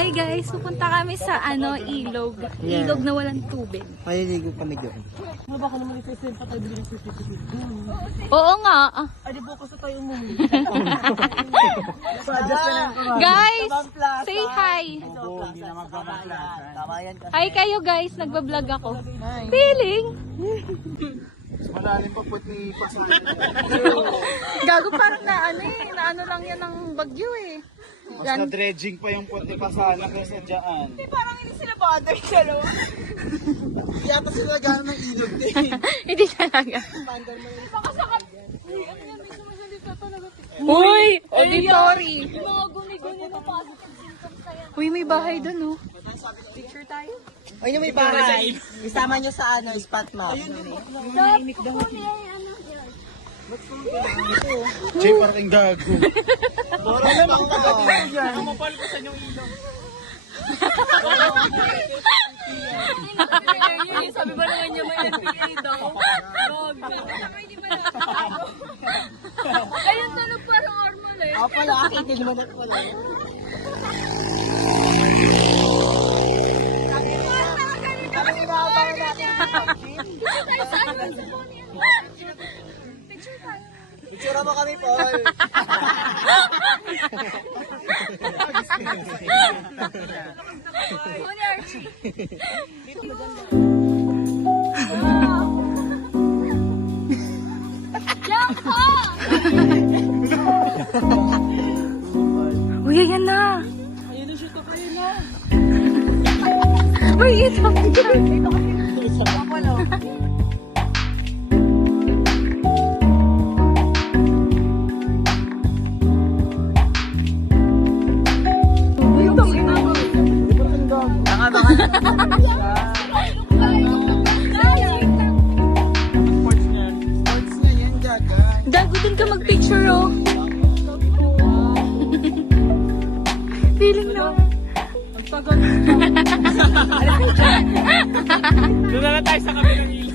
Hey guys, pupunta kami sa ilog. Yeah. Ilog na walang tubig. Maliligo kami doon. Baka naman isi-send pa tayo bilang certificate. Oo nga. Ay, di bukas na tayo umuwi. Guys, say hi. Hindi na magbabaklasan. Hi kayo guys, nagbablog ako. Feeling. Malalim pa po ni Pasalan. Gago parang na lang yan ng bagyo eh. Mas na-dredging pa yung puti Pasalan kaysa dyan. Parang hindi sila bother siya, no? Yata sila gano'n ng ilog din. Hindi talaga. Baka sakat. Uy, ano yan? May sumasalita talaga. Uy, auditory. Yung mga guni-guni na positive symptoms kaya. Uy, may bahay doon oh. Picture tayo? Ay, may bahay. Isama nyo sa spot map. Nahimik daw. Jay, parang gago. Alam mo ba yan? Kumapal ko sa inyong ilong. Sabi ba naman niya may NPA daw? Dog. Hindi ba nakatago? Ayun tulog parang normal eh. Ako pala, akitin mo na pala. Picture mo kami, Paul. Uy, ayan na. Ayun na siya, kayo na. Uy, ito. Gago din ka mag-picture oh. Feeling na. Ang tagal. Doon na lang tayo sa kabilang ilong.